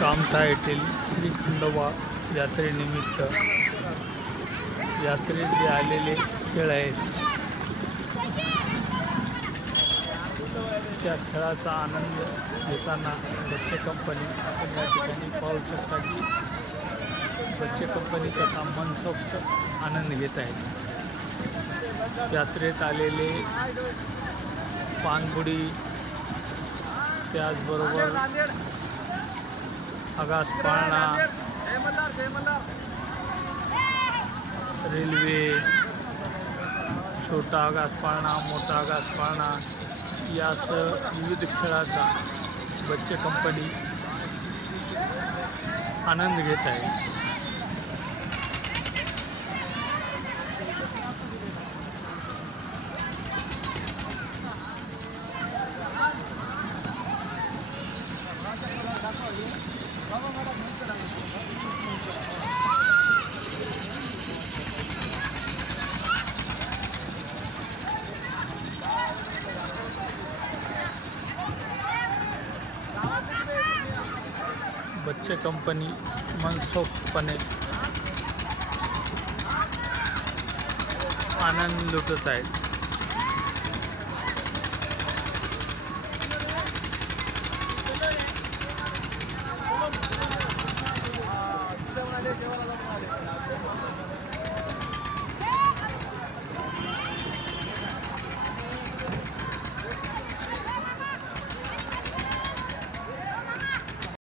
कामठा येथील श्री खंडोबा यात्रेनिमित्त यात्रेत जे आलेले खेळ आहेत त्या खेळाचा आनंद घेताना बच्चे कंपनी आपण या ठिकाणी पाहू शकता की बच्चे कंपनी कसा मनसोक्त आनंद घेत आहेत। यात्रेत आलेले पानबुडी त्याचबरोबर आकाश पाळणा रेल्वे छोटा आकाश पाळणा मोठा आकाश पाळणा यासह विविध खेळाचा बच्चे कंपनी आनंद घेत आहे। बच्चे कंपनी मनसोक्तपणे आनंद लुटत आहेत।